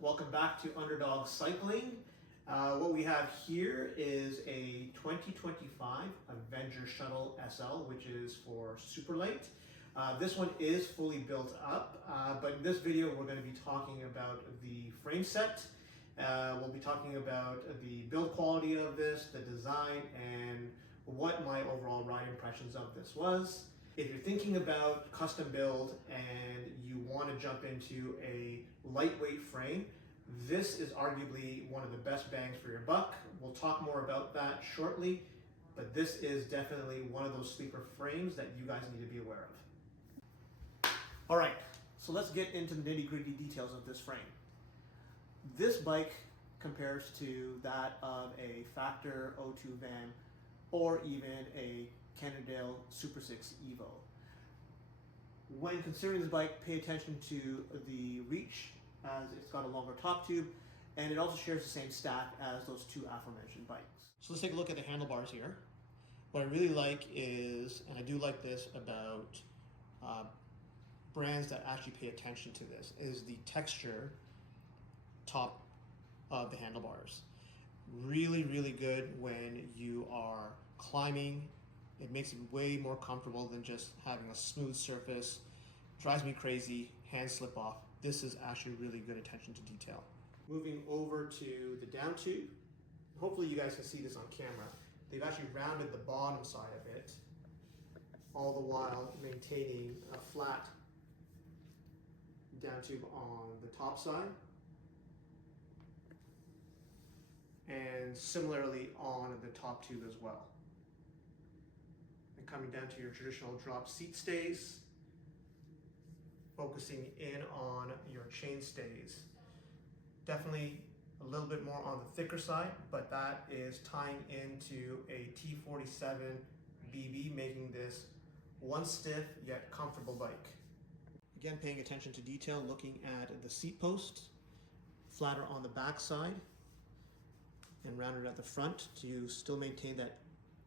Welcome back to Underdog Cycling. What we have here is a 2025 Avenger Shuttle SL, which is for super light. This one is fully built up, but in this video we're going to be talking about the frame set. We'll be talking about the build quality of this, the design, and what my overall ride impressions of this was. If you're thinking about custom build and you want to jump into a lightweight frame, this is arguably one of the best bangs for your buck. We'll talk more about that shortly, but this is definitely one of those sleeper frames that you guys need to be aware of. All right, so let's get into the nitty-gritty details of this frame. This bike compares to that of a Factor O2 van or even a Cannondale SuperSix Evo. When considering this bike, pay attention to the reach, as it's got a longer top tube, and it also shares the same stack as those two aforementioned bikes. So let's take a look at the handlebars here. What I really like is, and I do like this about brands that actually pay attention to this, is the texture top of the handlebars. Really, really good when you are climbing. It makes it way more comfortable than just having a smooth surface. Drives me crazy, hands slip off. This is actually really good attention to detail. Moving over to the Downtube. Hopefully you guys can see this on camera. They've actually rounded the bottom side of it, all the while maintaining a flat Downtube on the top side. And similarly on the top tube as well. And coming down to your traditional drop seat stays, focusing in on your chain stays. Definitely a little bit more on the thicker side, but that is tying into a T47 BB, making this one stiff yet comfortable bike. Again, paying attention to detail, looking at the seat post, flatter on the back side, and rounded at the front to still maintain that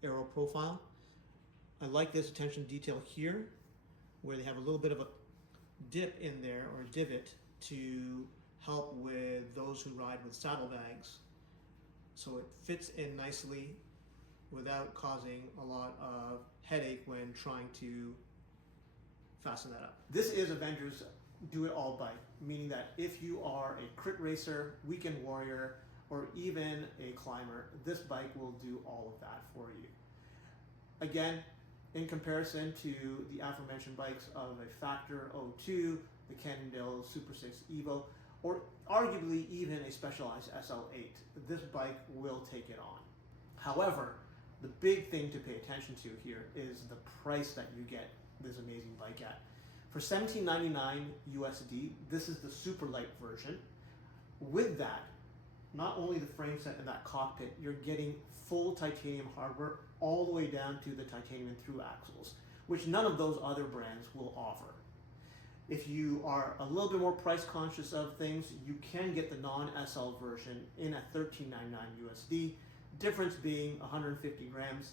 aero profile. I like this attention to detail here, where they have a little bit of a dip in there, or a divot, to help with those who ride with saddlebags. So it fits in nicely without causing a lot of headache when trying to fasten that up. This is Avenger's do-it-all bike, meaning that if you are a crit racer, weekend warrior, or even a climber, this bike will do all of that for you. Again, in comparison to the aforementioned bikes of a Factor O2, the Cannondale SuperSix Evo, or arguably even a Specialized SL8, this bike will take it on. However, the big thing to pay attention to here is the price that you get this amazing bike at. For $17.99 USD, this is the super light version. With that, not only the frame set and that cockpit, you're getting full titanium hardware all the way down to the titanium and through axles, which none of those other brands will offer. If you are a little bit more price conscious of things, you can get the non-SL version in at $13.99 USD, difference being 150 grams.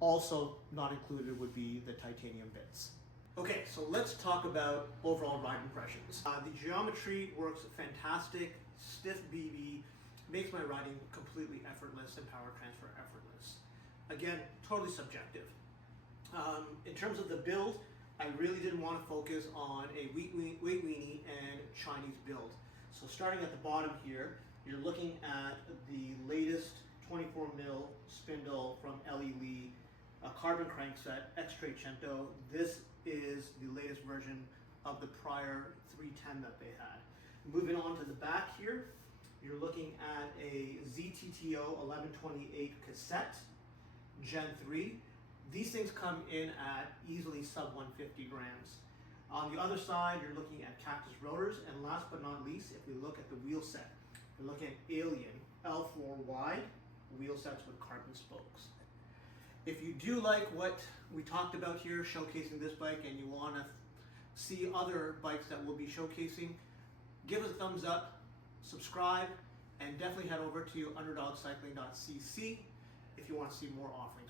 Also not included would be the titanium bits. Okay, so let's talk about overall ride impressions. The geometry works fantastic, stiff BB, makes my riding completely effortless and power transfer effortless. Again, totally subjective. In terms of the build, I really didn't want to focus on a weight weenie and Chinese build. So starting at the bottom here, you're looking at the latest 24mm spindle from Ellie Lee, a carbon crankset, X-Trecento. This is the latest version of the prior 310 that they had. Moving on to the back here, you're looking at a ZTTO 1128 cassette, Gen 3. These things come in at easily sub 150 grams. On the other side, you're looking at Cactus rotors, and last but not least, if we look at the wheel set, we're looking at Alien L4 wide wheel sets with carbon spokes. If you do like what we talked about here, showcasing this bike, and you want to see other bikes that we'll be showcasing, give us a thumbs up, subscribe, and definitely head over to underdogscycling.cc if you want to see more offerings.